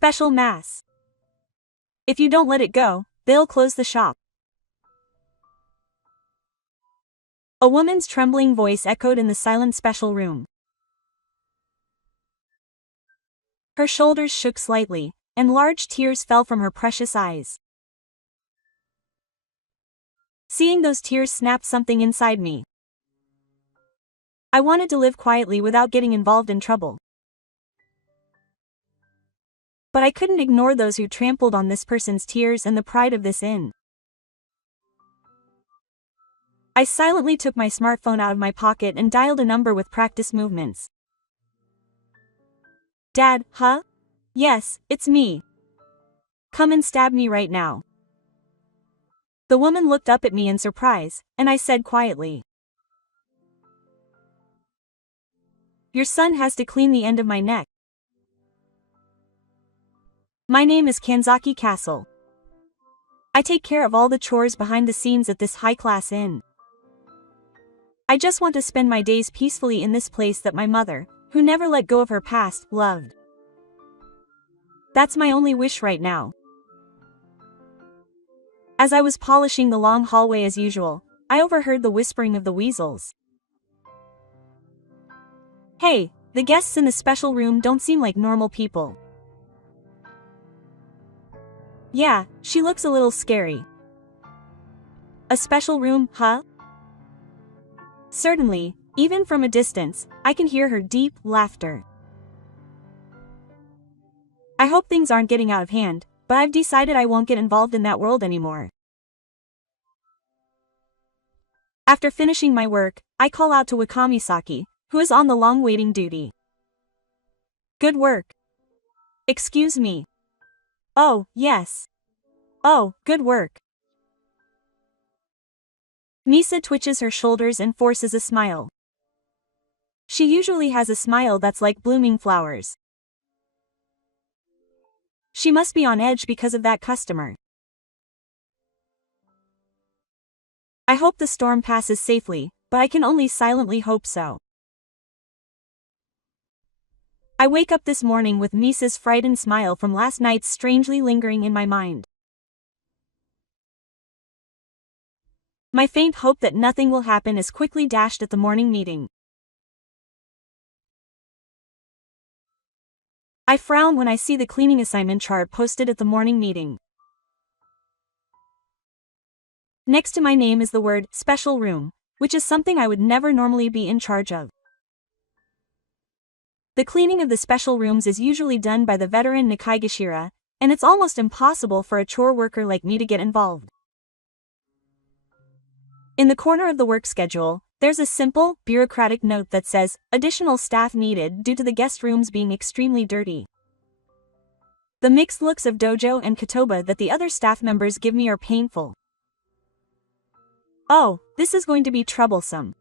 Special mass. If you don't let it go, they'll close the shop. A woman's trembling voice echoed in the silent special room. Her shoulders shook slightly, and large tears fell from her precious eyes. Seeing those tears snapped something inside me. I wanted to live quietly without getting involved in trouble. But I couldn't ignore those who trampled on this person's tears and the pride of this inn. I silently took my smartphone out of my pocket and dialed a number with practice movements. Dad, huh? Yes, it's me. Come and stab me right now. The woman looked up at me in surprise, and I said quietly, Your son has to clean the end of my neck. My name is Kanzaki Castle. I take care of all the chores behind the scenes at this high-class inn. I just want to spend my days peacefully in this place that my mother, who never let go of her past, loved. That's my only wish right now. As I was polishing the long hallway as usual, I overheard the whispering of the weasels. Hey, the guests in the special room don't seem like normal people. Yeah, she looks a little scary. A special room, huh? Certainly, even from a distance, I can hear her deep laughter. I hope things aren't getting out of hand, but I've decided I won't get involved in that world anymore. After finishing my work, I call out to Wakamisaki, who is on the long waiting duty. Good work. Excuse me. Oh, yes. Oh, good work. Misa twitches her shoulders and forces a smile. She usually has a smile that's like blooming flowers. She must be on edge because of that customer. I hope the storm passes safely, but I can only silently hope so. I wake up this morning with Misa's frightened smile from last night strangely lingering in my mind. My faint hope that nothing will happen is quickly dashed at the morning meeting. I frown when I see the cleaning assignment chart posted at the morning meeting. Next to my name is the word special room, which is something I would never normally be in charge of. The cleaning of the special rooms is usually done by the veteran Nakaigashira, and it's almost impossible for a chore worker like me to get involved. In the corner of the work schedule, there's a simple, bureaucratic note that says, additional staff needed due to the guest rooms being extremely dirty. The mixed looks of Dojo and Kotoba that the other staff members give me are painful. Oh, this is going to be troublesome.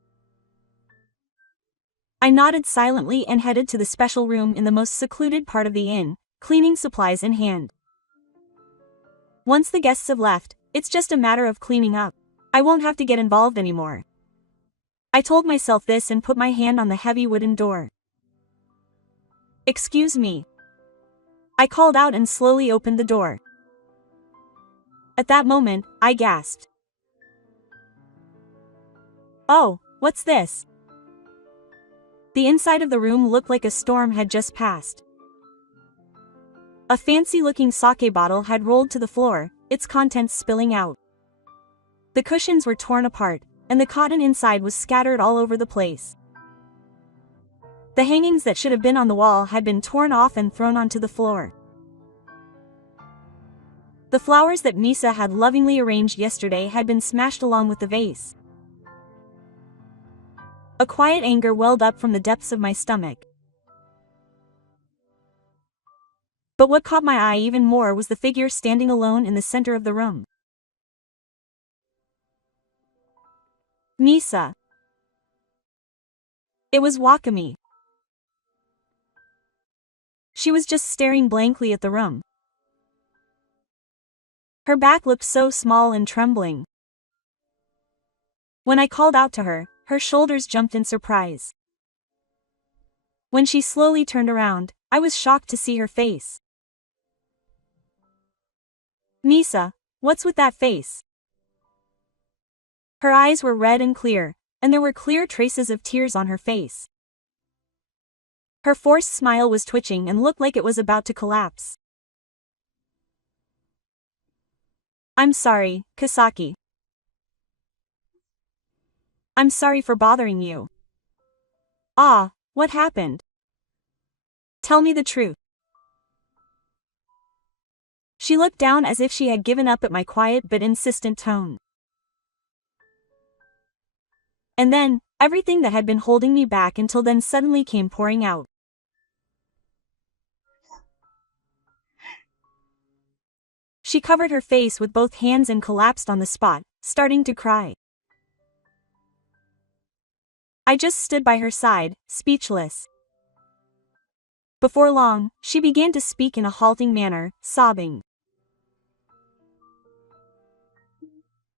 I nodded silently and headed to the special room in the most secluded part of the inn, cleaning supplies in hand. Once the guests have left, it's just a matter of cleaning up. I won't have to get involved anymore. I told myself this and put my hand on the heavy wooden door. Excuse me. I called out and slowly opened the door. At that moment, I gasped. Oh, what's this? The inside of the room looked like a storm had just passed. A fancy-looking sake bottle had rolled to the floor, its contents spilling out. The cushions were torn apart, and the cotton inside was scattered all over the place. The hangings that should have been on the wall had been torn off and thrown onto the floor. The flowers that Misa had lovingly arranged yesterday had been smashed along with the vase. A quiet anger welled up from the depths of my stomach. But what caught my eye even more was the figure standing alone in the center of the room. Misa. It was Wakami. She was just staring blankly at the room. Her back looked so small and trembling. When I called out to her, her shoulders jumped in surprise. When she slowly turned around, I was shocked to see her face. Misa, what's with that face? Her eyes were red and clear, and there were clear traces of tears on her face. Her forced smile was twitching and looked like it was about to collapse. I'm sorry, Kisaki. I'm sorry for bothering you. Ah, what happened? Tell me the truth. She looked down as if she had given up at my quiet but insistent tone. And then, everything that had been holding me back until then suddenly came pouring out. She covered her face with both hands and collapsed on the spot, starting to cry. I just stood by her side, speechless. Before long, she began to speak in a halting manner, sobbing.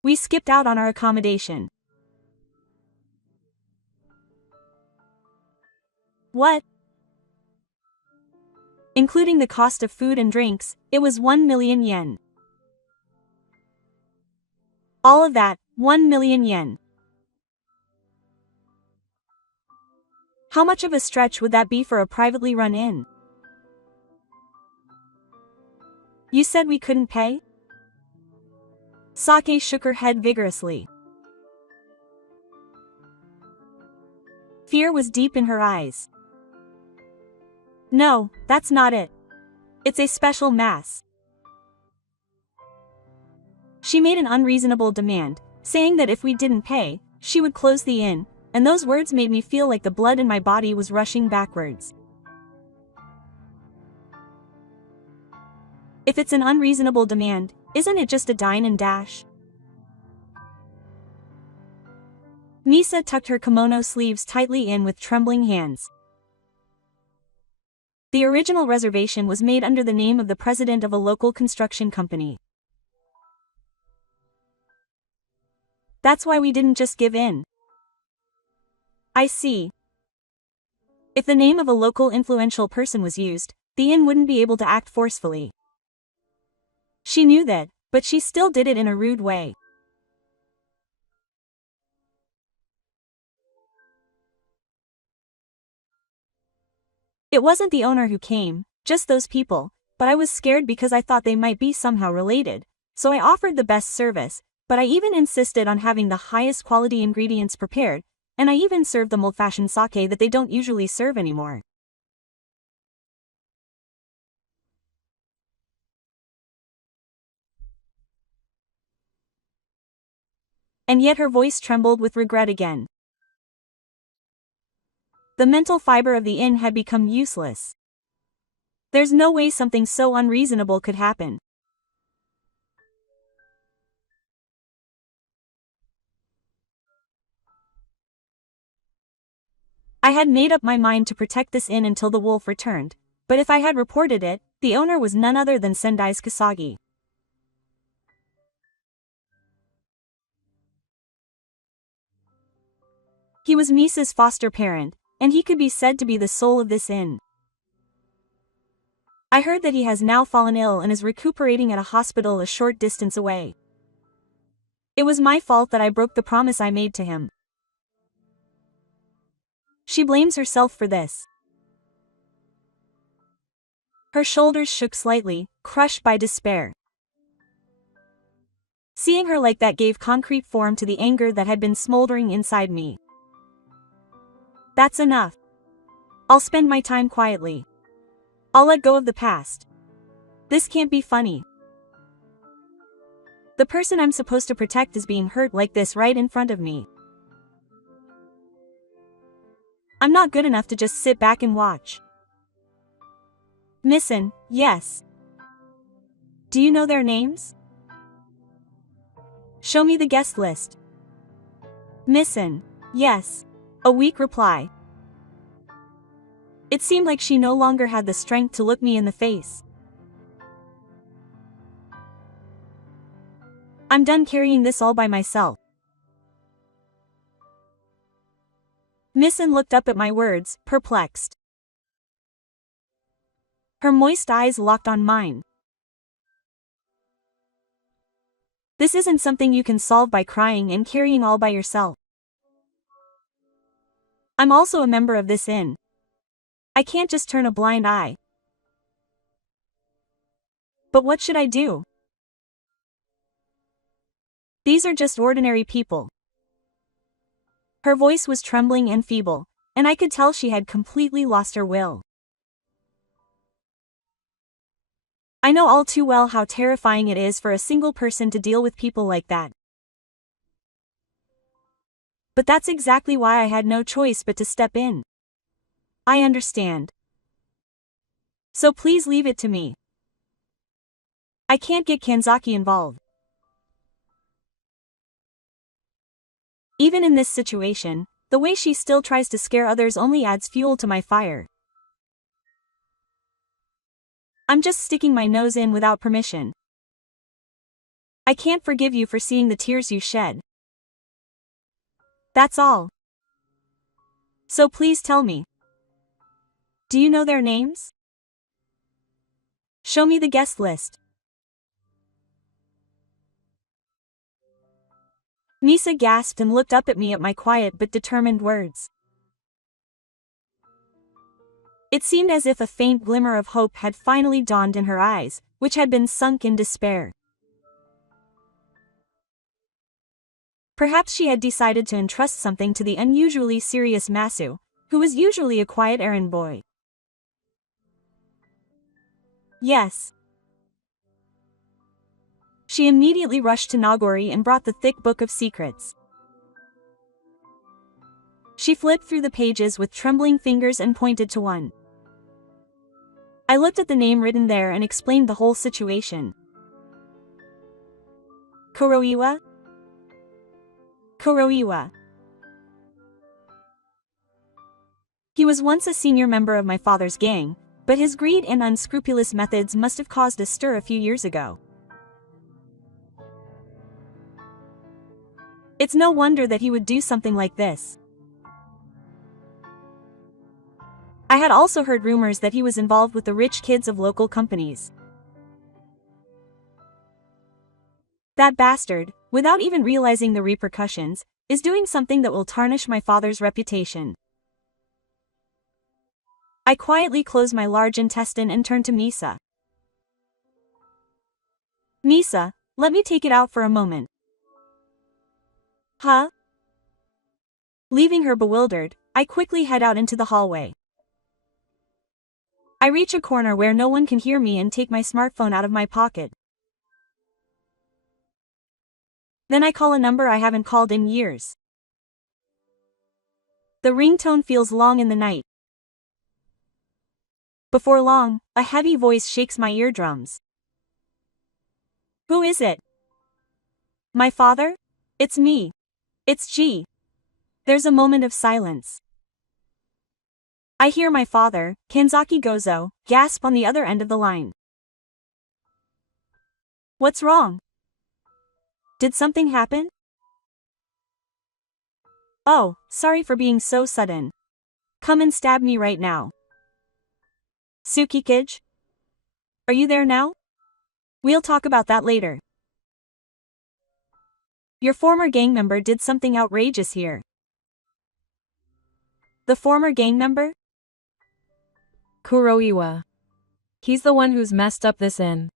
We skipped out on our accommodation. What? Including the cost of food and drinks, it was 1 million yen. All of that, 1 million yen. How much of a stretch would that be for a privately run inn? You said we couldn't pay? Sake shook her head vigorously. Fear was deep in her eyes. No, that's not it. It's a special mass. She made an unreasonable demand, saying that if we didn't pay, she would close the inn, and those words made me feel like the blood in my body was rushing backwards. If it's an unreasonable demand, isn't it just a dine and dash? Misa tucked her kimono sleeves tightly in with trembling hands. The original reservation was made under the name of the president of a local construction company. That's why we didn't just give in. I see. If the name of a local influential person was used, the inn wouldn't be able to act forcefully. She knew that, but she still did it in a rude way. It wasn't the owner who came, just those people, but I was scared because I thought they might be somehow related, so I offered the best service, but I even insisted on having the highest quality ingredients prepared, and I even served them old-fashioned sake that they don't usually serve anymore. And yet her voice trembled with regret again. The mental fiber of the inn had become useless. There's no way something so unreasonable could happen. I had made up my mind to protect this inn until the wolf returned, but if I had reported it, the owner was none other than Sendai's Kasagi. He was Misa's foster parent, and he could be said to be the soul of this inn. I heard that he has now fallen ill and is recuperating at a hospital a short distance away. It was my fault that I broke the promise I made to him. She blames herself for this. Her shoulders shook slightly, crushed by despair. Seeing her like that gave concrete form to the anger that had been smoldering inside me. That's enough. I'll spend my time quietly. I'll let go of the past. This can't be funny. The person I'm supposed to protect is being hurt like this right in front of me. I'm not good enough to just sit back and watch. Missin, yes. Do you know their names? Show me the guest list. Missin, yes. A weak reply. It seemed like she no longer had the strength to look me in the face. I'm done carrying this all by myself. Missin looked up at my words, perplexed. Her moist eyes locked on mine. This isn't something you can solve by crying and carrying all by yourself. I'm also a member of this inn. I can't just turn a blind eye. But what should I do? These are just ordinary people. Her voice was trembling and feeble, and I could tell she had completely lost her will. I know all too well how terrifying it is for a single person to deal with people like that. But that's exactly why I had no choice but to step in. I understand. So please leave it to me. I can't get Kanzaki involved. Even in this situation, the way she still tries to scare others only adds fuel to my fire. I'm just sticking my nose in without permission. I can't forgive you for seeing the tears you shed. That's all. So please tell me. Do you know their names? Show me the guest list. Misa gasped and looked up at me at my quiet but determined words. It seemed as if a faint glimmer of hope had finally dawned in her eyes, which had been sunk in despair. Perhaps she had decided to entrust something to the unusually serious Masu, who was usually a quiet errand boy. Yes. She immediately rushed to Nagori and brought the thick book of secrets. She flipped through the pages with trembling fingers and pointed to one. I looked at the name written there and explained the whole situation. Kuroiwa? Kuroiwa. He was once a senior member of my father's gang, but his greed and unscrupulous methods must have caused a stir a few years ago. It's no wonder that he would do something like this. I had also heard rumors that he was involved with the rich kids of local companies. That bastard, without even realizing the repercussions, is doing something that will tarnish my father's reputation. I quietly closed my large intestine and turned to Misa. Misa, let me take it out for a moment. Huh? Leaving her bewildered, I quickly head out into the hallway. I reach a corner where no one can hear me and take my smartphone out of my pocket. Then I call a number I haven't called in years. The ringtone feels long in the night. Before long, a heavy voice shakes my eardrums. Who is it? My father? It's me. It's G. There's a moment of silence. I hear my father, Kanzaki Gozo, gasp on the other end of the line. What's wrong? Did something happen? Oh, sorry for being so sudden. Come and stab me right now. Tsukikage? Are you there now? We'll talk about that later. Your former gang member did something outrageous here. The former gang member? Kuroiwa. He's the one who's messed up this inn.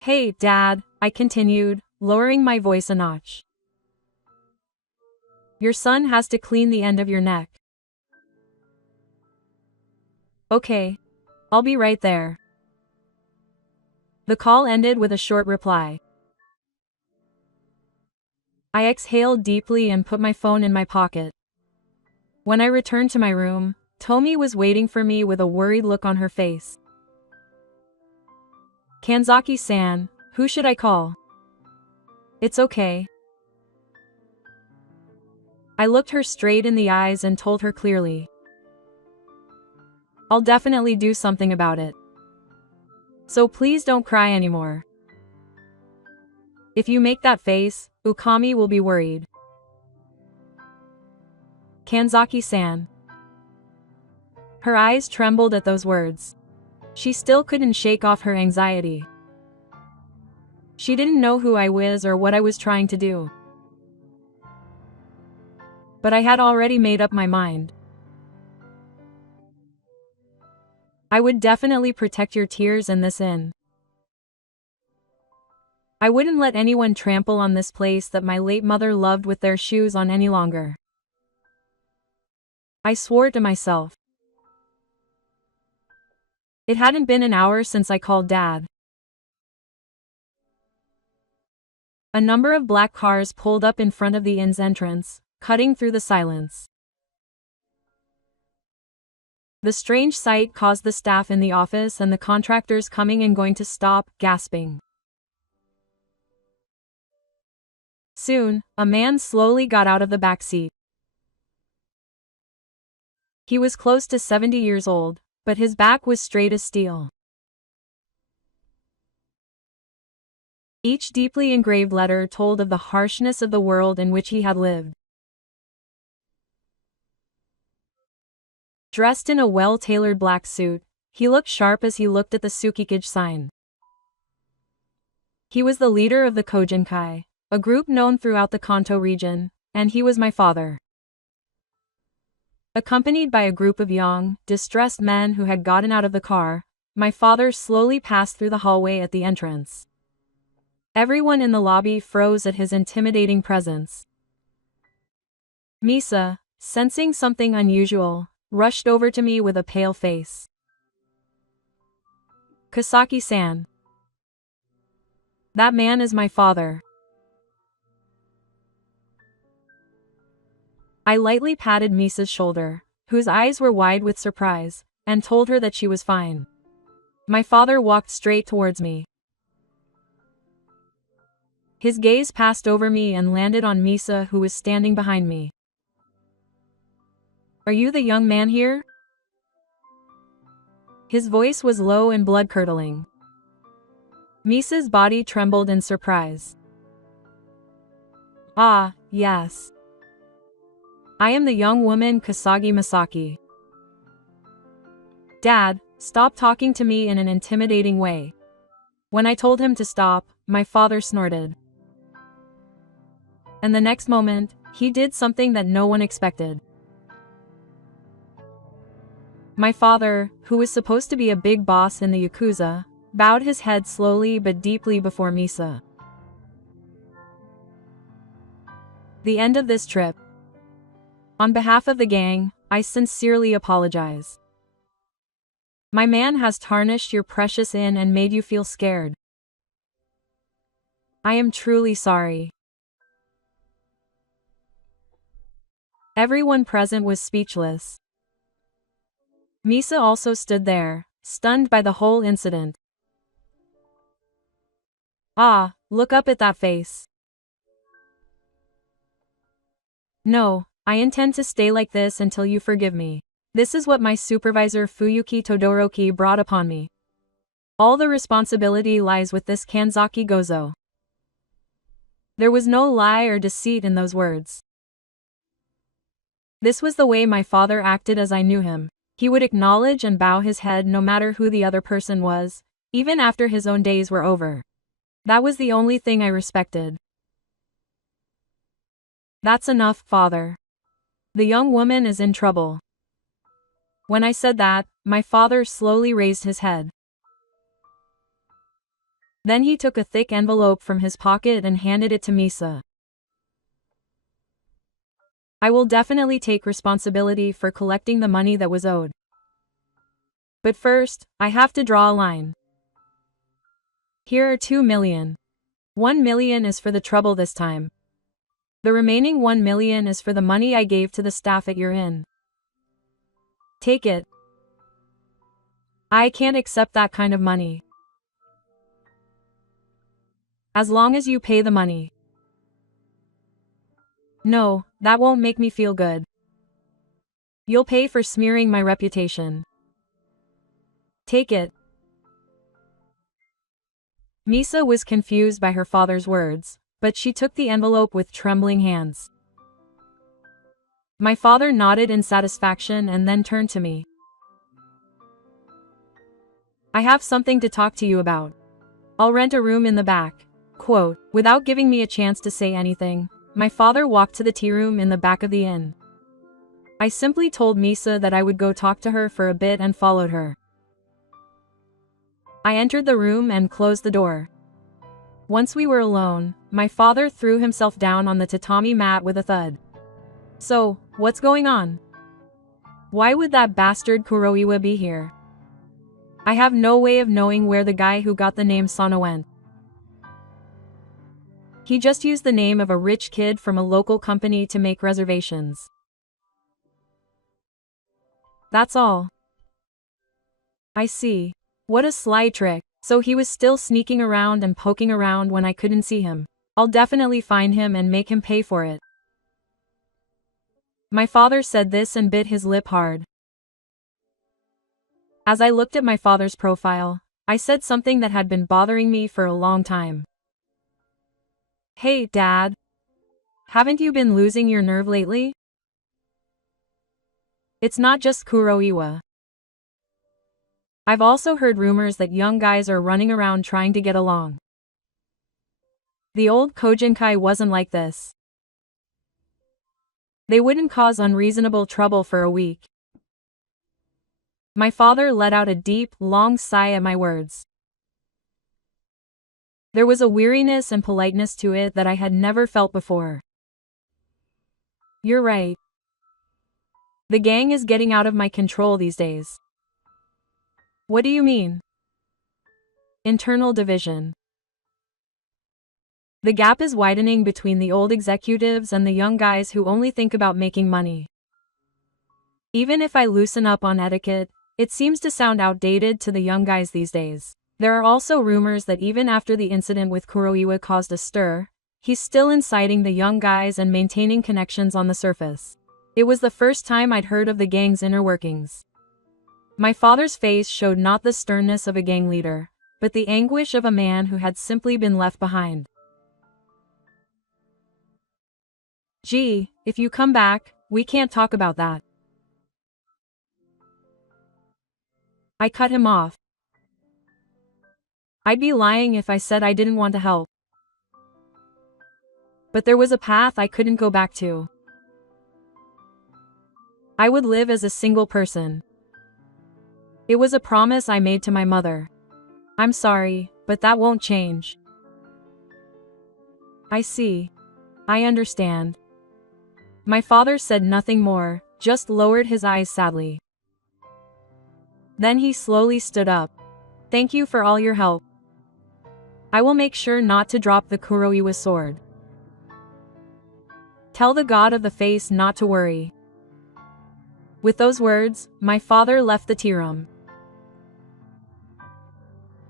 Hey, Dad, I continued, lowering my voice a notch. Your son has to clean the end of your neck. Okay. I'll be right there. The call ended with a short reply. I exhaled deeply and put my phone in my pocket. When I returned to my room, Tomi was waiting for me with a worried look on her face. Kanzaki-san, who should I call? It's okay. I looked her straight in the eyes and told her clearly. I'll definitely do something about it. So please don't cry anymore. If you make that face, Ukami will be worried. Kanzaki-san. Her eyes trembled at those words. She still couldn't shake off her anxiety. She didn't know who I was or what I was trying to do. But I had already made up my mind. I would definitely protect your tears in this inn. I wouldn't let anyone trample on this place that my late mother loved with their shoes on any longer. I swore to myself. It hadn't been an hour since I called Dad. A number of black cars pulled up in front of the inn's entrance, cutting through the silence. The strange sight caused the staff in the office and the contractors coming and going to stop, gasping. Soon, a man slowly got out of the back seat. He was close to 70 years old, but his back was straight as steel. Each deeply engraved letter told of the harshness of the world in which he had lived. Dressed in a well-tailored black suit, he looked sharp as he looked at the Tsukikage sign. He was the leader of the Kojinkai, a group known throughout the Kanto region, and he was my father. Accompanied by a group of young, distressed men who had gotten out of the car, my father slowly passed through the hallway at the entrance. Everyone in the lobby froze at his intimidating presence. Misa, sensing something unusual, rushed over to me with a pale face. Kasaki-san. That man is my father. I lightly patted Misa's shoulder, whose eyes were wide with surprise, and told her that she was fine. My father walked straight towards me. His gaze passed over me and landed on Misa, who was standing behind me. Are you the young man here? His voice was low and blood-curdling. Misa's body trembled in surprise. Ah, yes. I am the young woman Kasagi Masaki. Dad, stop talking to me in an intimidating way. When I told him to stop, my father snorted. And the next moment, he did something that no one expected. My father, who was supposed to be a big boss in the Yakuza, bowed his head slowly but deeply before Misa. The end of this trip. On behalf of the gang, I sincerely apologize. My man has tarnished your precious inn and made you feel scared. I am truly sorry. Everyone present was speechless. Misa also stood there, stunned by the whole incident. Ah, look up at that face. No, I intend to stay like this until you forgive me. This is what my supervisor Fuyuki Todoroki brought upon me. All the responsibility lies with this Kanzaki Gozo. There was no lie or deceit in those words. This was the way my father acted as I knew him. He would acknowledge and bow his head no matter who the other person was, even after his own days were over. That was the only thing I respected. That's enough, father. The young woman is in trouble. When I said that, my father slowly raised his head. Then he took a thick envelope from his pocket and handed it to Misa. I will definitely take responsibility for collecting the money that was owed. But first, I have to draw a line. Here are 2 million. 1 million is for the trouble this time. The remaining 1 million is for the money I gave to the staff at your inn. Take it. I can't accept that kind of money. As long as you pay the money. No, that won't make me feel good. You'll pay for smearing my reputation. Take it. Misa was confused by her father's words, but she took the envelope with trembling hands. My father nodded in satisfaction and then turned to me. I have something to talk to you about. I'll rent a room in the back. Quote, without giving me a chance to say anything, my father walked to the tea room in the back of the inn. I simply told Misa that I would go talk to her for a bit and followed her. I entered the room and closed the door. Once we were alone, my father threw himself down on the tatami mat with a thud. So, what's going on? Why would that bastard Kuroiwa be here? I have no way of knowing where the guy who got the name Sana went. He just used the name of a rich kid from a local company to make reservations. That's all. I see. What a sly trick. So he was still sneaking around and poking around when I couldn't see him. I'll definitely find him and make him pay for it. My father said this and bit his lip hard. As I looked at my father's profile, I said something that had been bothering me for a long time. Hey, Dad. Haven't you been losing your nerve lately? It's not just Kuroiwa. I've also heard rumors that young guys are running around trying to get along. The old Kojinkai wasn't like this. They wouldn't cause unreasonable trouble for a week. My father let out a deep, long sigh at my words. There was a weariness and politeness to it that I had never felt before. You're right. The gang is getting out of my control these days. What do you mean? Internal division. The gap is widening between the old executives and the young guys who only think about making money. Even if I loosen up on etiquette, it seems to sound outdated to the young guys these days. There are also rumors that even after the incident with Kuroiwa caused a stir, he's still inciting the young guys and maintaining connections on the surface. It was the first time I'd heard of the gang's inner workings. My father's face showed not the sternness of a gang leader, but the anguish of a man who had simply been left behind. Gee, if you come back, we can't talk about that. I cut him off. I'd be lying if I said I didn't want to help. But there was a path I couldn't go back to. I would live as a single person. It was a promise I made to my mother. I'm sorry, but that won't change. I see. I understand. My father said nothing more, just lowered his eyes sadly. Then he slowly stood up. Thank you for all your help. I will make sure not to drop the Kuroiwa sword. Tell the god of the face not to worry. With those words, my father left the tea room.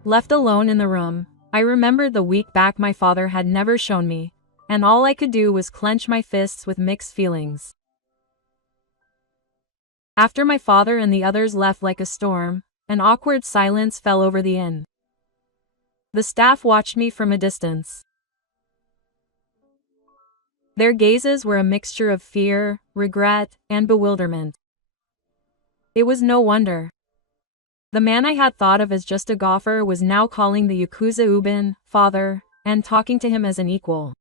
Left alone in the room, I remembered the week back my father had never shown me, and all I could do was clench my fists with mixed feelings. After my father and the others left like a storm, an awkward silence fell over the inn. The staff watched me from a distance. Their gazes were a mixture of fear, regret, and bewilderment. It was no wonder. The man I had thought of as just a golfer was now calling the Yakuza Ubin father, and talking to him as an equal.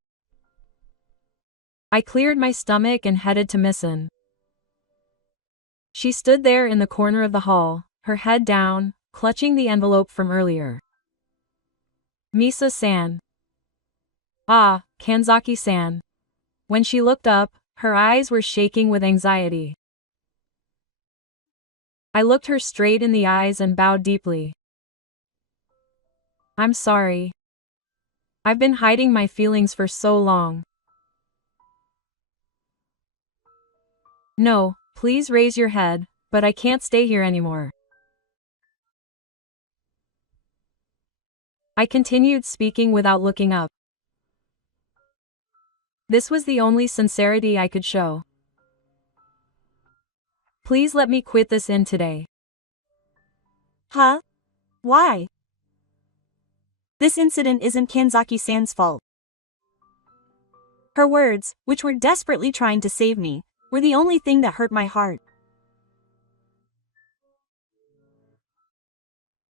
I cleared my stomach and headed to Misson. She stood there in the corner of the hall, her head down, clutching the envelope from earlier. Misa-san. Ah, Kanzaki-san. When she looked up, her eyes were shaking with anxiety. I looked her straight in the eyes and bowed deeply. I'm sorry. I've been hiding my feelings for so long. No, please raise your head, but I can't stay here anymore. I continued speaking without looking up. This was the only sincerity I could show. Please let me quit this inn today. Huh? Why? This incident isn't Kanzaki-san's fault. Her words, which were desperately trying to save me, were the only thing that hurt my heart.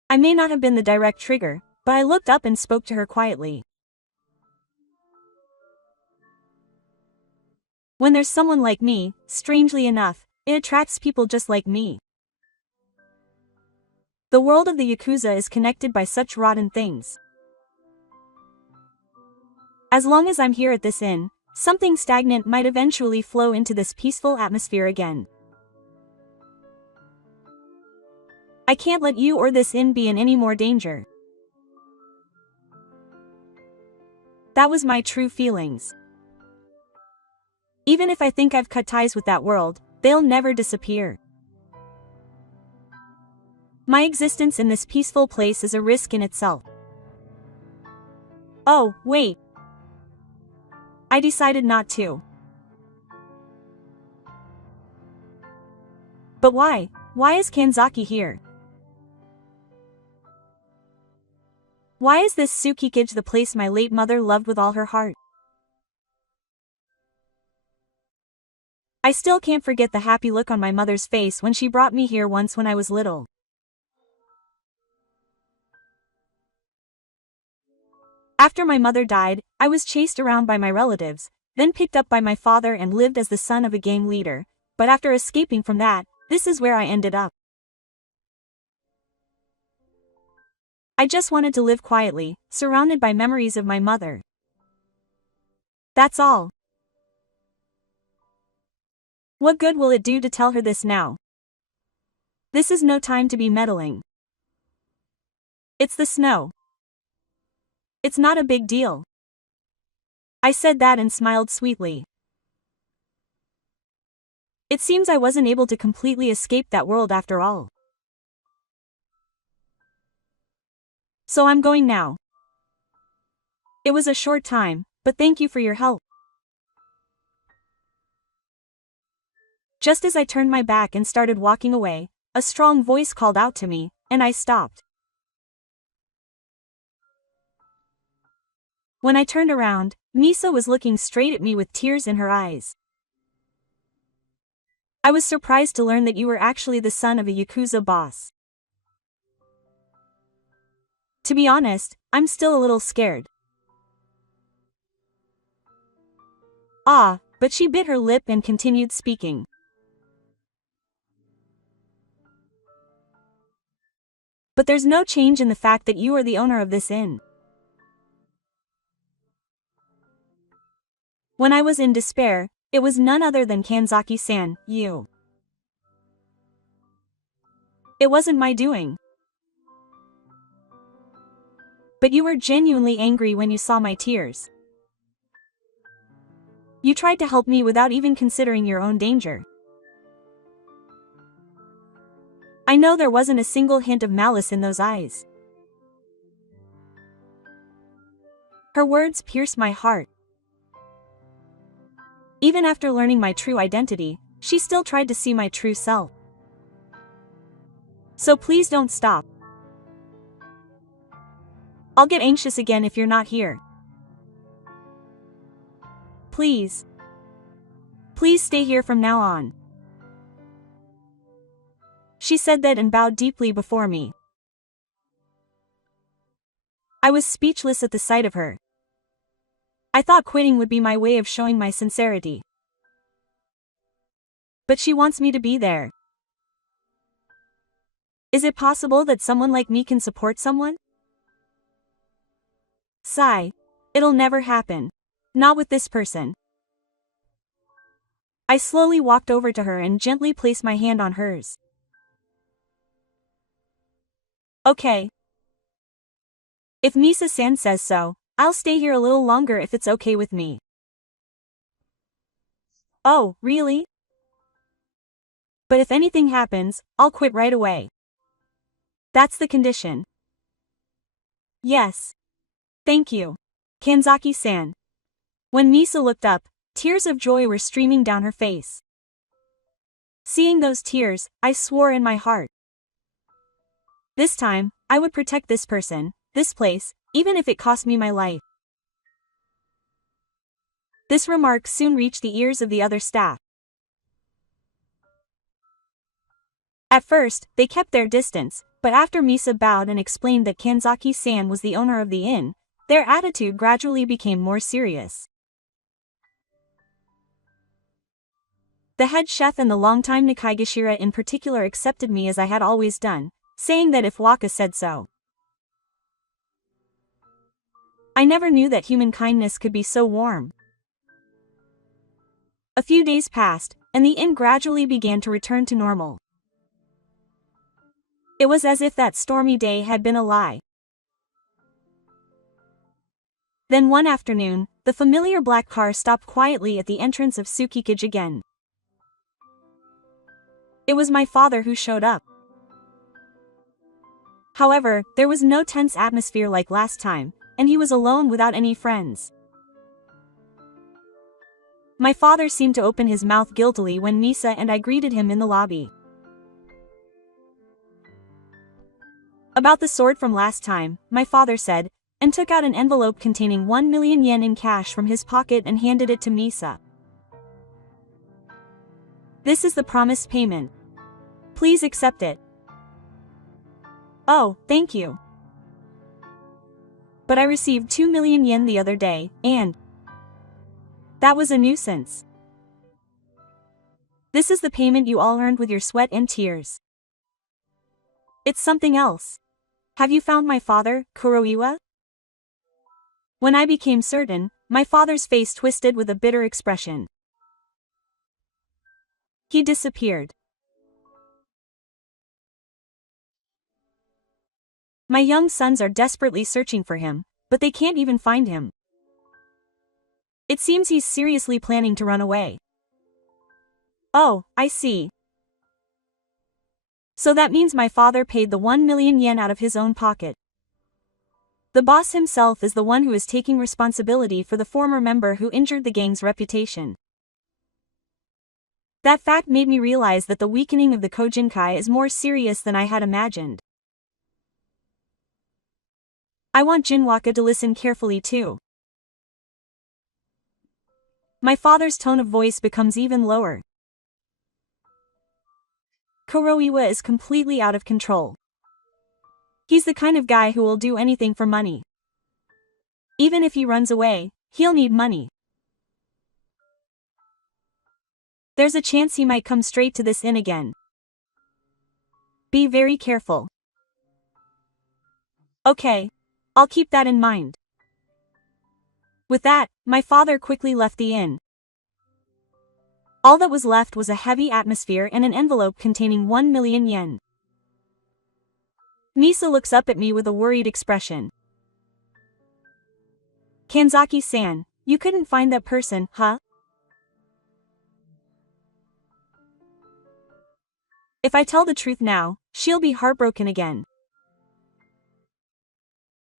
I may not have been the direct trigger, but I looked up and spoke to her quietly. When there's someone like me, strangely enough, it attracts people just like me. The world of the Yakuza is connected by such rotten things. As long as I'm here at this inn, something stagnant might eventually flow into this peaceful atmosphere again. I can't let you or this inn be in any more danger. That was my true feelings. Even if I think I've cut ties with that world, they'll never disappear. My existence in this peaceful place is a risk in itself. Oh, wait. I decided not to. But why? Why is Kanzaki here? Why is this Tsukikage the place my late mother loved with all her heart? I still can't forget the happy look on my mother's face when she brought me here once when I was little. After my mother died, I was chased around by my relatives, then picked up by my father and lived as the son of a gang leader, but after escaping from that, this is where I ended up. I just wanted to live quietly, surrounded by memories of my mother. That's all. What good will it do to tell her this now? This is no time to be meddling. It's the snow. It's not a big deal. I said that and smiled sweetly. It seems I wasn't able to completely escape that world after all. So I'm going now. It was a short time, but thank you for your help. Just as I turned my back and started walking away, a strong voice called out to me, and I stopped. When I turned around, Misa was looking straight at me with tears in her eyes. I was surprised to learn that you were actually the son of a Yakuza boss. To be honest, I'm still a little scared. Ah, but she bit her lip and continued speaking. But there's no change in the fact that you are the owner of this inn. When I was in despair, it was none other than Kanzaki-san, you. It wasn't my doing. But you were genuinely angry when you saw my tears. You tried to help me without even considering your own danger. I know there wasn't a single hint of malice in those eyes. Her words pierced my heart. Even after learning my true identity, she still tried to see my true self. So please don't stop. I'll get anxious again if you're not here. Please. Please stay here from now on. She said that and bowed deeply before me. I was speechless at the sight of her. I thought quitting would be my way of showing my sincerity. But she wants me to be there. Is it possible that someone like me can support someone? Sigh. It'll never happen. Not with this person. I slowly walked over to her and gently placed my hand on hers. Okay. If Misa-san says so, I'll stay here a little longer if it's okay with me. Oh, really? But if anything happens, I'll quit right away. That's the condition. Yes. Thank you. Kanzaki-san. When Misa looked up, tears of joy were streaming down her face. Seeing those tears, I swore in my heart. This time, I would protect this person, this place, even if it cost me my life. This remark soon reached the ears of the other staff. At first, they kept their distance, but after Misa bowed and explained that Kanzaki-san was the owner of the inn, their attitude gradually became more serious. The head chef and the longtime Nakaigashira in particular accepted me as I had always done, saying that if Waka said so. I never knew that human kindness could be so warm. A few days passed, and the inn gradually began to return to normal. It was as if that stormy day had been a lie. Then one afternoon, the familiar black car stopped quietly at the entrance of Tsukikage again. It was my father who showed up. However, there was no tense atmosphere like last time, and he was alone without any friends. My father seemed to open his mouth guiltily when Misa and I greeted him in the lobby. About the sword from last time, my father said, and took out an envelope containing 1 million yen in cash from his pocket and handed it to Misa. This is the promised payment. Please accept it. Oh, thank you. But I received 2 million yen the other day, and that was a nuisance. This is the payment you all earned with your sweat and tears. It's something else. Have you found my father, Kuroiwa? When I became certain, my father's face twisted with a bitter expression. He disappeared. My young sons are desperately searching for him, but they can't even find him. It seems he's seriously planning to run away. Oh, I see. So that means my father paid the 1 million yen out of his own pocket. The boss himself is the one who is taking responsibility for the former member who injured the gang's reputation. That fact made me realize that the weakening of the Kojinkai is more serious than I had imagined. I want Jinwaka to listen carefully too. My father's tone of voice becomes even lower. Kuroiwa is completely out of control. He's the kind of guy who will do anything for money. Even if he runs away, he'll need money. There's a chance he might come straight to this inn again. Be very careful. Okay. I'll keep that in mind. With that, my father quickly left the inn. All that was left was a heavy atmosphere and an envelope containing 1 million yen. Misa looks up at me with a worried expression. Kanzaki-san, you couldn't find that person, huh? If I tell the truth now, she'll be heartbroken again.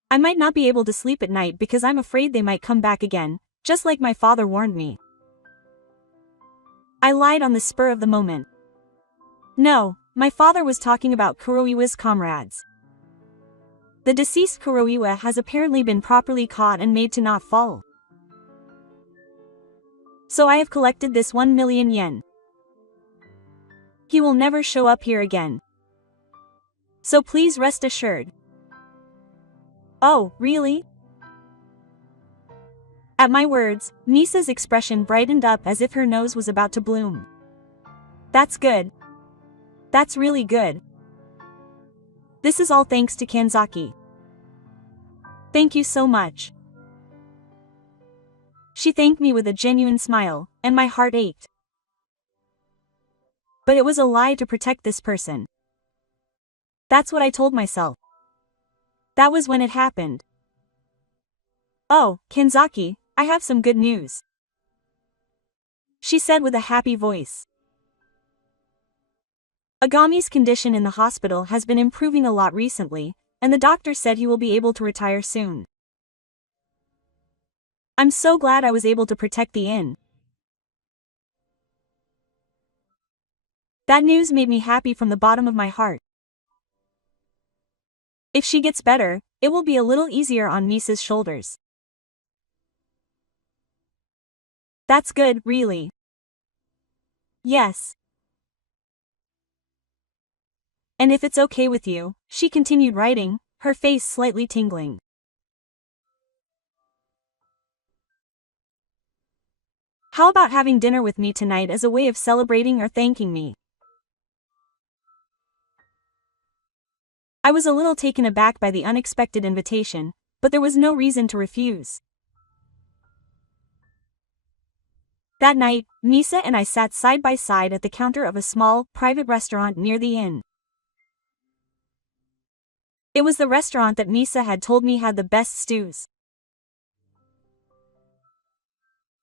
I might not be able to sleep at night because I'm afraid they might come back again, just like my father warned me. I lied on the spur of the moment. No, my father was talking about Kuroiwa's comrades. The deceased Kuroiwa has apparently been properly caught and made to not fall. So I have collected this 1 million yen. He will never show up here again. So please rest assured. Oh, really? At my words, Misa's expression brightened up as if her nose was about to bloom. That's good. That's really good. This is all thanks to Kanzaki. Thank you so much. She thanked me with a genuine smile, and my heart ached. But it was a lie to protect this person. That's what I told myself. That was when it happened. Oh, Kanzaki, I have some good news. She said with a happy voice. Agami's condition in the hospital has been improving a lot recently, and the doctor said he will be able to retire soon. I'm so glad I was able to protect the inn. That news made me happy from the bottom of my heart. If she gets better, it will be a little easier on Misa's shoulders. That's good, really. Yes. And if it's okay with you, she continued writing, her face slightly tingling. How about having dinner with me tonight as a way of celebrating or thanking me? I was a little taken aback by the unexpected invitation, but there was no reason to refuse. That night, Misa and I sat side by side at the counter of a small, private restaurant near the inn. It was the restaurant that Misa had told me had the best stews.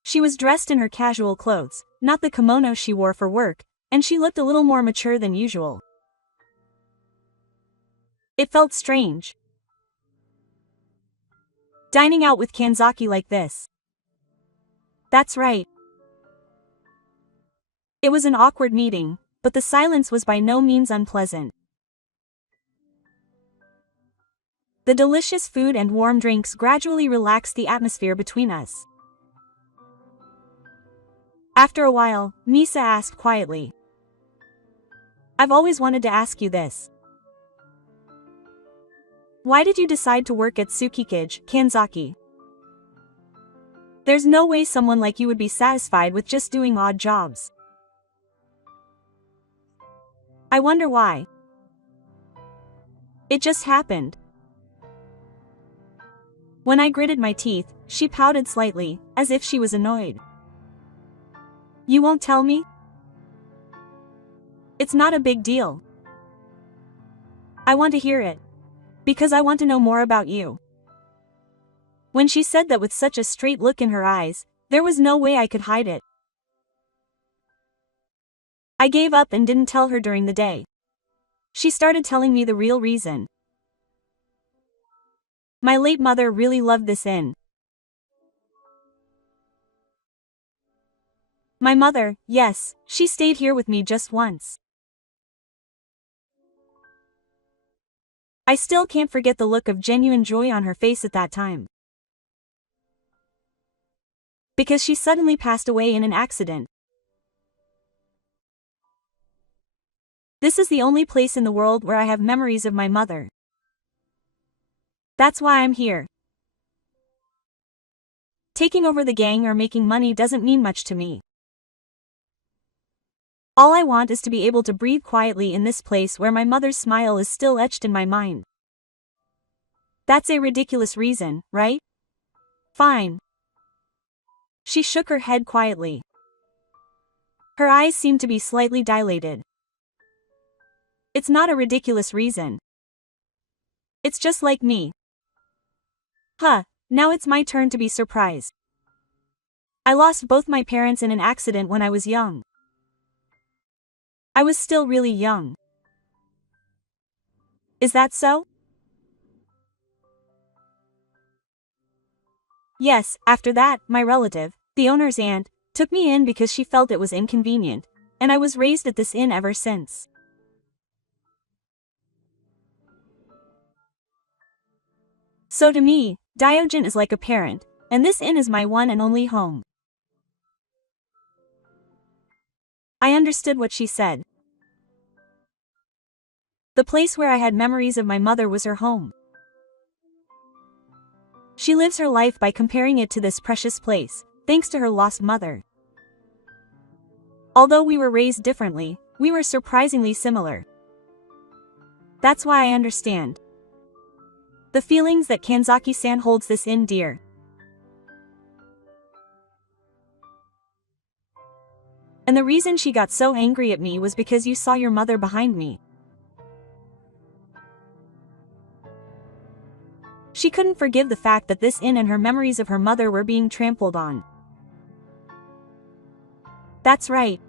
She was dressed in her casual clothes, not the kimono she wore for work, and she looked a little more mature than usual. It felt strange. Dining out with Kanzaki like this. That's right. It was an awkward meeting, but the silence was by no means unpleasant. The delicious food and warm drinks gradually relaxed the atmosphere between us. After a while, Misa asked quietly, "I've always wanted to ask you this. Why did you decide to work at Tsukikage, Kanzaki? There's no way someone like you would be satisfied with just doing odd jobs. I wonder why. It just happened." When I gritted my teeth, she pouted slightly, as if she was annoyed. "You won't tell me?" "It's not a big deal. I want to hear it. Because I want to know more about you." When she said that with such a straight look in her eyes, there was no way I could hide it. I gave up and didn't tell her during the day. She started telling me the real reason. My late mother really loved this inn. My mother, yes, she stayed here with me just once. I still can't forget the look of genuine joy on her face at that time. Because she suddenly passed away in an accident. This is the only place in the world where I have memories of my mother. That's why I'm here. Taking over the gang or making money doesn't mean much to me. All I want is to be able to breathe quietly in this place where my mother's smile is still etched in my mind. That's a ridiculous reason, right? Fine. She shook her head quietly. Her eyes seemed to be slightly dilated. It's not a ridiculous reason. It's just like me. Now it's my turn to be surprised. I lost both my parents in an accident when I was young. I was still really young. Is that so? Yes, after that, my relative, the owner's aunt, took me in because she felt it was inconvenient, and I was raised at this inn ever since. So to me, Diogen is like a parent, and this inn is my one and only home. I understood what she said. The place where I had memories of my mother was her home. She lives her life by comparing it to this precious place, thanks to her lost mother. Although we were raised differently, we were surprisingly similar. That's why I understand the feelings that Kanzaki-san holds this inn dear. And the reason she got so angry at me was because you saw your mother behind me. She couldn't forgive the fact that this inn and her memories of her mother were being trampled on. That's right.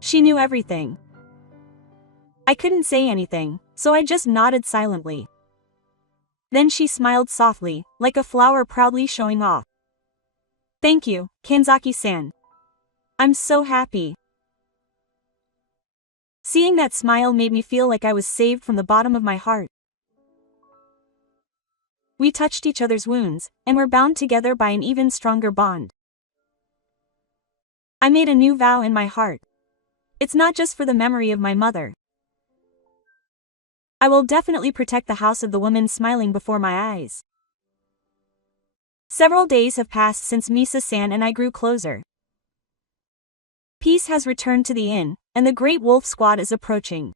She knew everything. I couldn't say anything, so I just nodded silently. Then she smiled softly, like a flower proudly showing off. Thank you, Kanzaki-san. I'm so happy. Seeing that smile made me feel like I was saved from the bottom of my heart. We touched each other's wounds, and were bound together by an even stronger bond. I made a new vow in my heart. It's not just for the memory of my mother. I will definitely protect the house of the woman smiling before my eyes. Several days have passed since Misa-san and I grew closer. Peace has returned to the inn, and the Great Wolf Squad is approaching.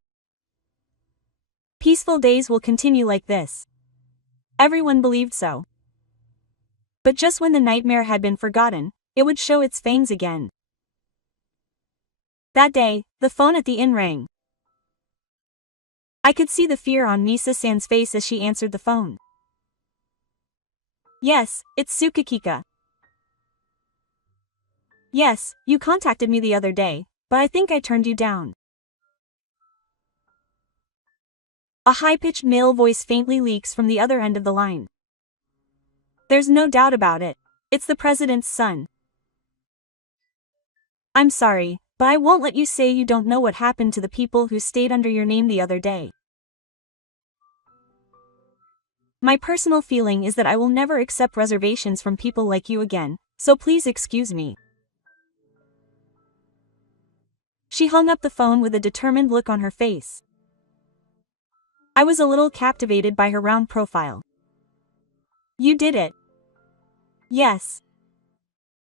Peaceful days will continue like this. Everyone believed so. But just when the nightmare had been forgotten, it would show its fangs again. That day, the phone at the inn rang. I could see the fear on Misa-san's face as she answered the phone. Yes, it's Tsukikika. Yes, you contacted me the other day, but I think I turned you down. A high-pitched male voice faintly leaks from the other end of the line. There's no doubt about it. It's the president's son. I'm sorry, but I won't let you say you don't know what happened to the people who stayed under your name the other day. My personal feeling is that I will never accept reservations from people like you again, so please excuse me. She hung up the phone with a determined look on her face. I was a little captivated by her round profile. You did it. Yes.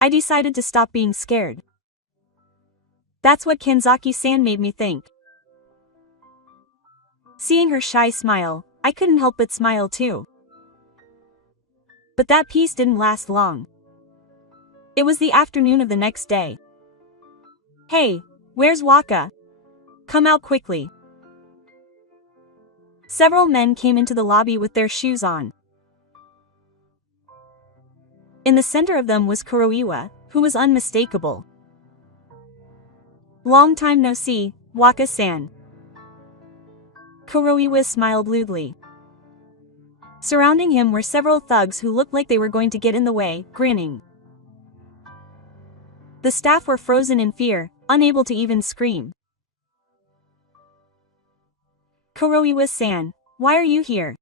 I decided to stop being scared. That's what Kanzaki-san made me think. Seeing her shy smile, I couldn't help but smile too. But that peace didn't last long. It was the afternoon of the next day. Hey, where's Waka? Come out quickly. Several men came into the lobby with their shoes on. In the center of them was Kuroiwa, who was unmistakable. Long time no see, Waka-san. Kuroiwa smiled lewdly. Surrounding him were several thugs who looked like they were going to get in the way, grinning. The staff were frozen in fear, unable to even scream. Kuroiwa-san, why are you here?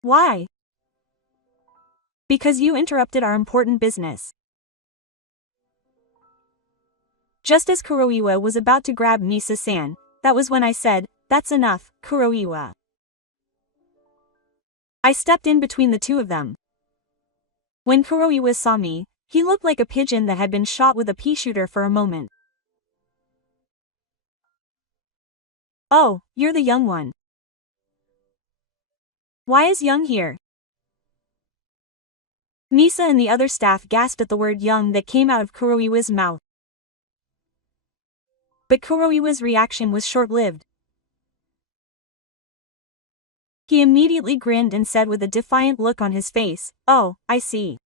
Why? Because you interrupted our important business. Just as Kuroiwa was about to grab Misa-san, that was when I said, that's enough, Kuroiwa. I stepped in between the two of them. When Kuroiwa saw me, he looked like a pigeon that had been shot with a pea shooter for a moment. Oh, you're the young one. Why is Young here? Misa and the other staff gasped at the word young that came out of Kuroiwa's mouth. But Kuroiwa's reaction was short-lived. He immediately grinned and said with a defiant look on his face, oh, I see.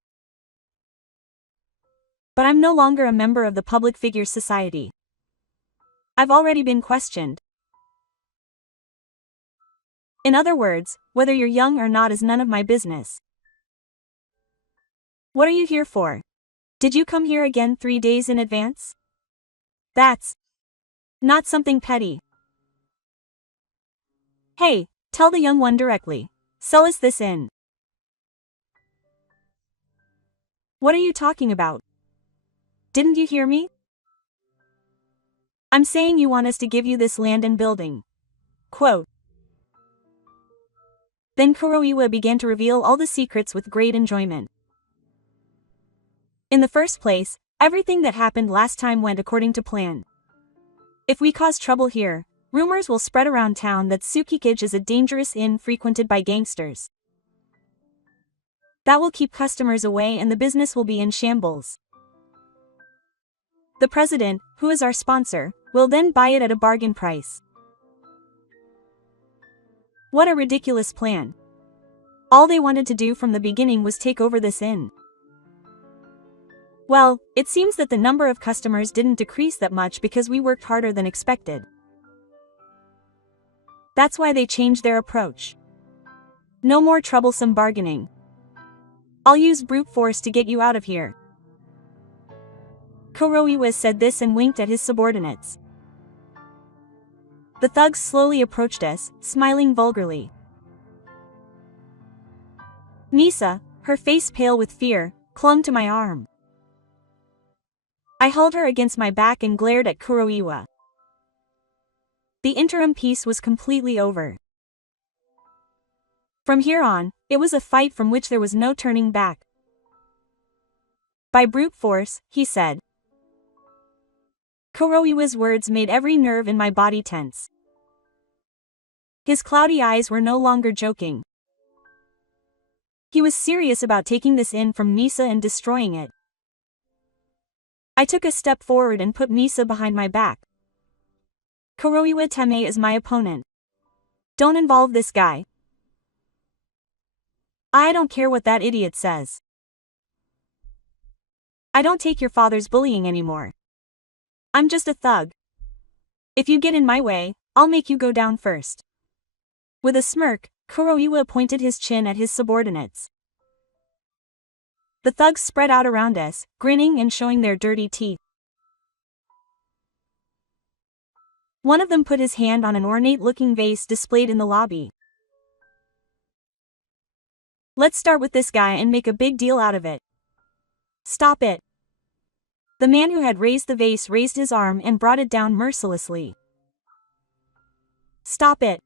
But I'm no longer a member of the Public Figures Society. I've already been questioned. In other words, whether you're young or not is none of my business. What are you here for? Did you come here again 3 days in advance? That's not something petty. Hey, tell the young one directly. Sell us this in. What are you talking about? Didn't you hear me? I'm saying you want us to give you this land and building. Quote. Then Kuroiwa began to reveal all the secrets with great enjoyment. In the first place, everything that happened last time went according to plan. If we cause trouble here, rumors will spread around town that Tsukikage is a dangerous inn frequented by gangsters. That will keep customers away and the business will be in shambles. The president, who is our sponsor, will then buy it at a bargain price. What a ridiculous plan. All they wanted to do from the beginning was take over this inn. Well, it seems that the number of customers didn't decrease that much because we worked harder than expected. That's why they changed their approach. No more troublesome bargaining. I'll use brute force to get you out of here. Kuroiwa said this and winked at his subordinates. The thugs slowly approached us, smiling vulgarly. Misa, her face pale with fear, clung to my arm. I held her against my back and glared at Kuroiwa. The interim peace was completely over. From here on, it was a fight from which there was no turning back. By brute force, he said. Kuroiwa's words made every nerve in my body tense. His cloudy eyes were no longer joking. He was serious about taking this in from Misa and destroying it. I took a step forward and put Misa behind my back. Kuroiwa Teme is my opponent. Don't involve this guy. I don't care what that idiot says. I don't take your father's bullying anymore. I'm just a thug. If you get in my way, I'll make you go down first. With a smirk, Kuroiwa pointed his chin at his subordinates. The thugs spread out around us, grinning and showing their dirty teeth. One of them put his hand on an ornate-looking vase displayed in the lobby. Let's start with this guy and make a big deal out of it. Stop it. The man who had raised the vase raised his arm and brought it down mercilessly. Stop it.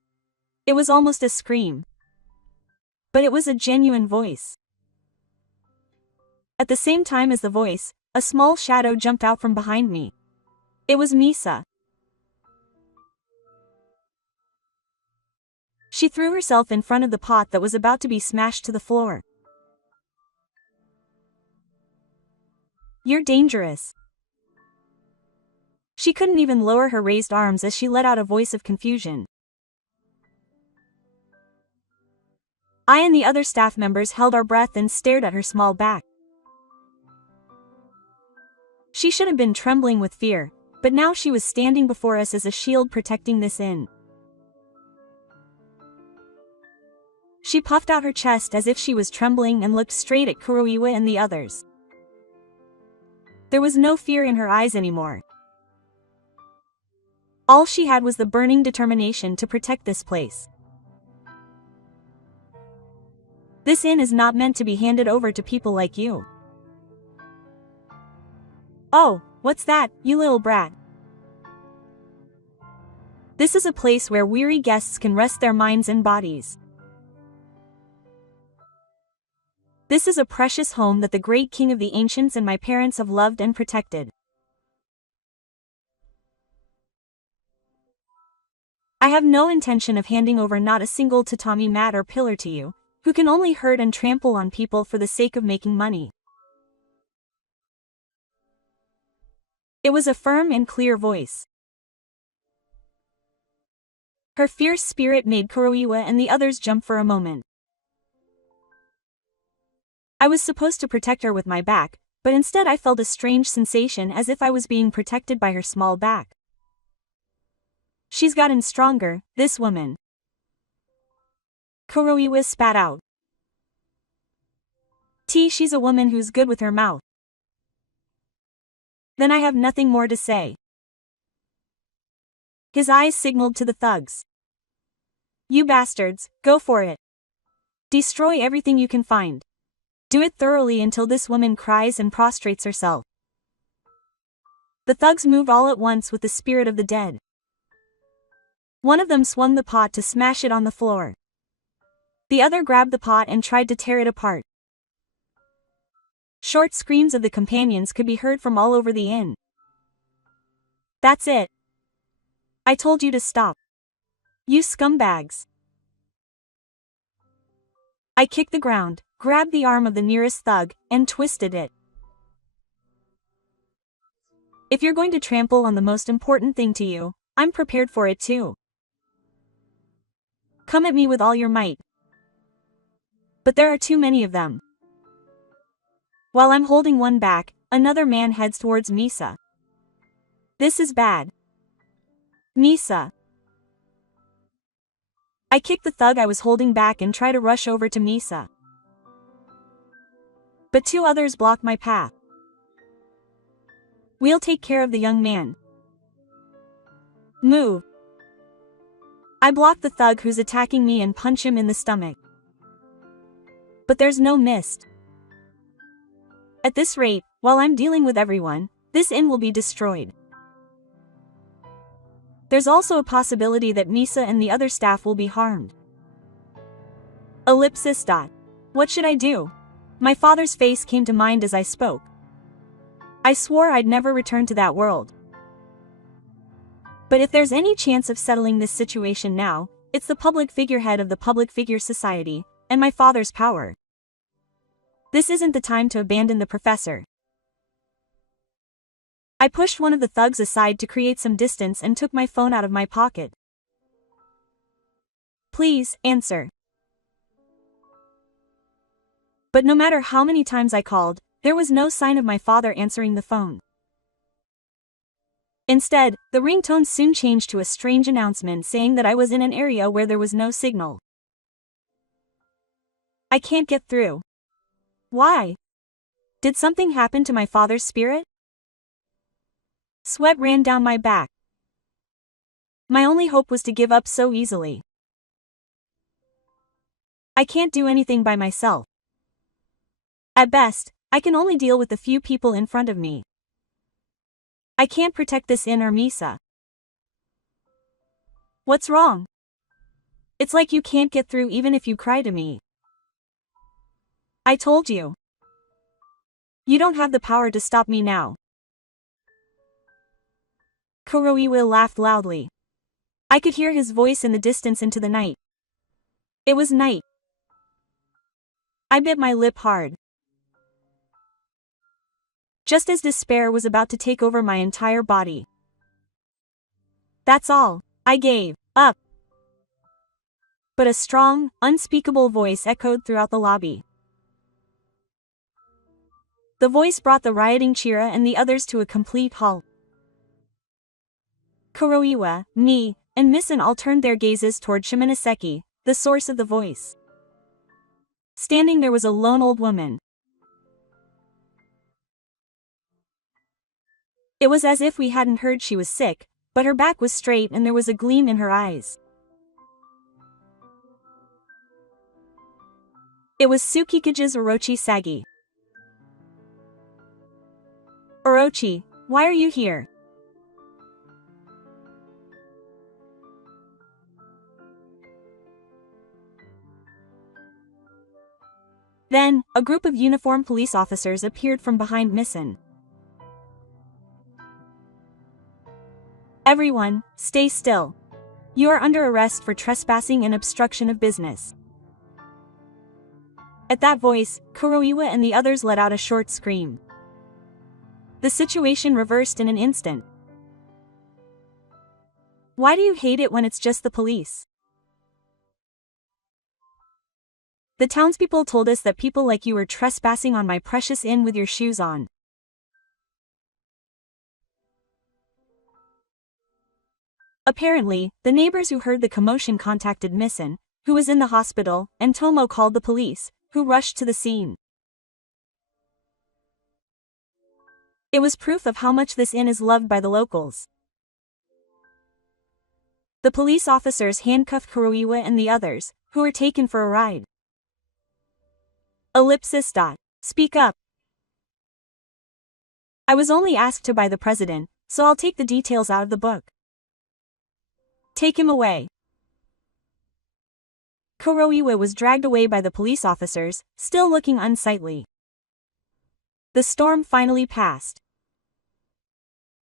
It was almost a scream. But it was a genuine voice. At the same time as the voice, a small shadow jumped out from behind me. It was Misa. She threw herself in front of the pot that was about to be smashed to the floor. You're dangerous. She couldn't even lower her raised arms as she let out a voice of confusion. I and the other staff members held our breath and stared at her small back. She should have been trembling with fear, but now she was standing before us as a shield protecting this inn. She puffed out her chest as if she was trembling and looked straight at Kuroiwa and the others. There was no fear in her eyes anymore. All she had was the burning determination to protect this place. This inn is not meant to be handed over to people like you. Oh, what's that, you little brat? This is a place where weary guests can rest their minds and bodies. This is a precious home that the great king of the ancients and my parents have loved and protected. I have no intention of handing over not a single tatami mat or pillar to you, who can only hurt and trample on people for the sake of making money. It was a firm and clear voice. Her fierce spirit made Kuroiwa and the others jump for a moment. I was supposed to protect her with my back, but instead I felt a strange sensation as if I was being protected by her small back. She's gotten stronger, this woman. Kuroiwa spat out. She's a woman who's good with her mouth. Then I have nothing more to say. His eyes signaled to the thugs. You bastards, go for it. Destroy everything you can find. Do it thoroughly until this woman cries and prostrates herself. The thugs moved all at once with the spirit of the dead. One of them swung the pot to smash it on the floor. The other grabbed the pot and tried to tear it apart. Short screams of the companions could be heard from all over the inn. That's it. I told you to stop. You scumbags. I kicked the ground, grabbed the arm of the nearest thug, and twisted it. If you're going to trample on the most important thing to you, I'm prepared for it too. Come at me with all your might. But there are too many of them. While I'm holding one back, another man heads towards Misa. This is bad. Misa. I kick the thug I was holding back and try to rush over to Misa. But two others block my path. We'll take care of the young man. Move. I block the thug who's attacking me and punch him in the stomach. But there's no mist. At this rate, while I'm dealing with everyone, this inn will be destroyed. There's also a possibility that Misa and the other staff will be harmed. Ellipsis dot. What should I do? My father's face came to mind as I spoke. I swore I'd never return to that world. But if there's any chance of settling this situation now, it's the public figurehead of the Public Figure Society, and my father's power. This isn't the time to abandon the professor. I pushed one of the thugs aside to create some distance and took my phone out of my pocket. Please, answer. But no matter how many times I called, there was no sign of my father answering the phone. Instead, the ringtone soon changed to a strange announcement saying that I was in an area where there was no signal. I can't get through. Why? Did something happen to my father's spirit? Sweat ran down my back. My only hope was to give up so easily. I can't do anything by myself. At best, I can only deal with the few people in front of me. I can't protect this inn or Misa. What's wrong? It's like you can't get through even if you cry to me. I told you. You don't have the power to stop me now. Kuroiwa laughed loudly. I could hear his voice in the distance into the night. It was night. I bit my lip hard. Just as despair was about to take over my entire body. That's all, I gave up. But a strong, unspeakable voice echoed throughout the lobby. The voice brought the rioting Chira and the others to a complete halt. Kuroiwa, me, and Missen all turned their gazes toward Shimonoseki, the source of the voice. Standing there was a lone old woman. It was as if we hadn't heard she was sick, but her back was straight and there was a gleam in her eyes. It was Tsukikage's Orochi Sagi. Orochi, why are you here? Then, a group of uniformed police officers appeared from behind Missen. Everyone, stay still. You are under arrest for trespassing and obstruction of business. At that voice, Kuroiwa and the others let out a short scream. The situation reversed in an instant. Why do you hate it when it's just the police? The townspeople told us that people like you were trespassing on my precious inn with your shoes on. Apparently, the neighbors who heard the commotion contacted Missen, who was in the hospital, and Tomo called the police, who rushed to the scene. It was proof of how much this inn is loved by the locals. The police officers handcuffed Kuroiwa and the others, who were taken for a ride. Ellipsis dot. Speak up. I was only asked to by the president, so I'll take the details out of the book. Take him away. Kuroiwa was dragged away by the police officers, still looking unsightly. The storm finally passed.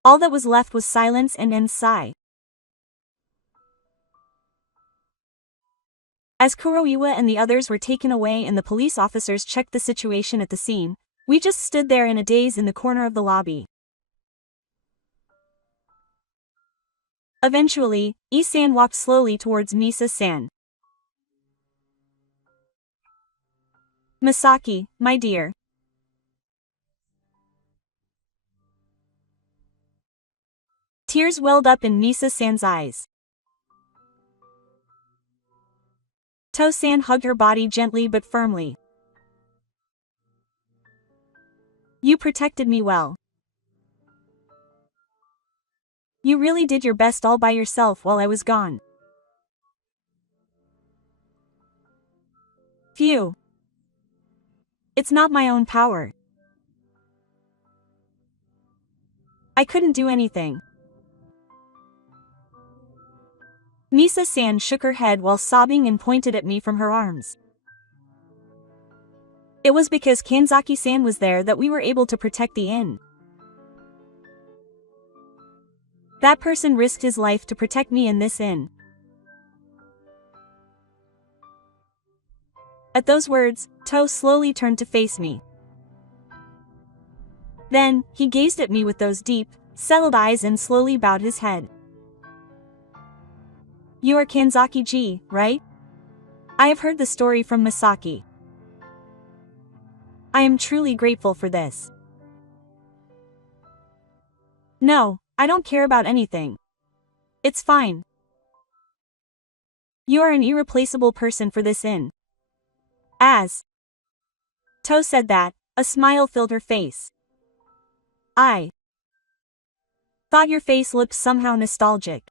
All that was left was silence and Ensai. As Kuroiwa and the others were taken away and the police officers checked the situation at the scene, we just stood there in a daze in the corner of the lobby. Eventually, Isan walked slowly towards Misa-san. Masaki, my dear. Tears welled up in Misa-san's eyes. To-san hugged her body gently but firmly. You protected me well. You really did your best all by yourself while I was gone. Phew. It's not my own power. I couldn't do anything. Misa-san shook her head while sobbing and pointed at me from her arms. It was because Kanzaki-san was there that we were able to protect the inn. That person risked his life to protect me in this inn. At those words, To slowly turned to face me. Then, he gazed at me with those deep, settled eyes and slowly bowed his head. You are Kanzaki-ji, right? I have heard the story from Masaki. I am truly grateful for this. No, I don't care about anything. It's fine. You are an irreplaceable person for this inn. As To said that, a smile filled her face. I thought your face looked somehow nostalgic.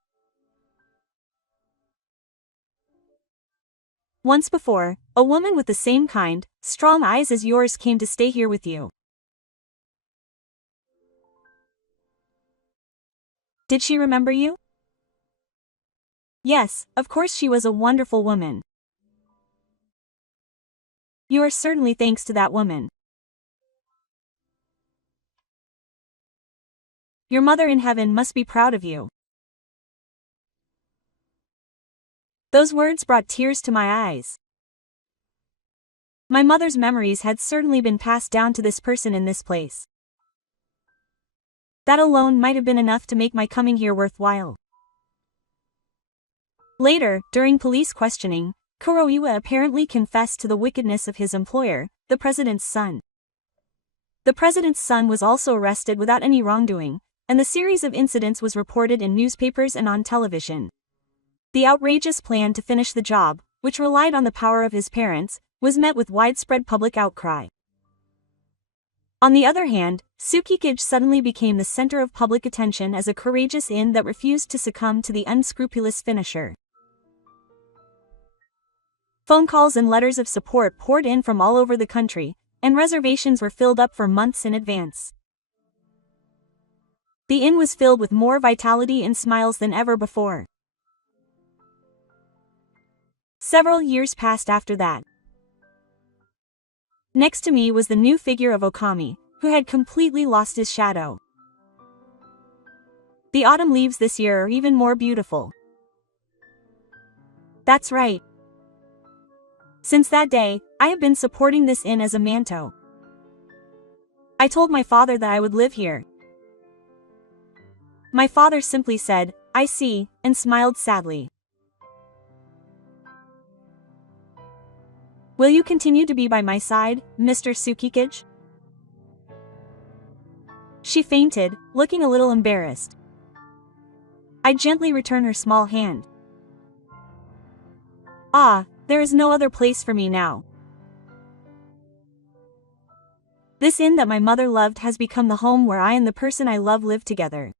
Once before, a woman with the same kind, strong eyes as yours came to stay here with you. Did she remember you? Yes, of course she was a wonderful woman. You are certainly thanks to that woman. Your mother in heaven must be proud of you. Those words brought tears to my eyes. My mother's memories had certainly been passed down to this person in this place. That alone might have been enough to make my coming here worthwhile. Later, during police questioning, Kuroiwa apparently confessed to the wickedness of his employer, the president's son. The president's son was also arrested without any wrongdoing, and the series of incidents was reported in newspapers and on television. The outrageous plan to finish the job, which relied on the power of his parents, was met with widespread public outcry. On the other hand, Tsukikage suddenly became the center of public attention as a courageous inn that refused to succumb to the unscrupulous finisher. Phone calls and letters of support poured in from all over the country, and reservations were filled up for months in advance. The inn was filled with more vitality and smiles than ever before. Several years passed after that. Next to me was the new figure of Okami, who had completely lost his shadow. The autumn leaves this year are even more beautiful. That's right. Since that day, I have been supporting this inn as a manto. I told my father that I would live here. My father simply said, I see, and smiled sadly. Will you continue to be by my side, Mr. Tsukikage? She fainted, looking a little embarrassed. I gently returned her small hand. Ah, there is no other place for me now. This inn that my mother loved has become the home where I and the person I love live together.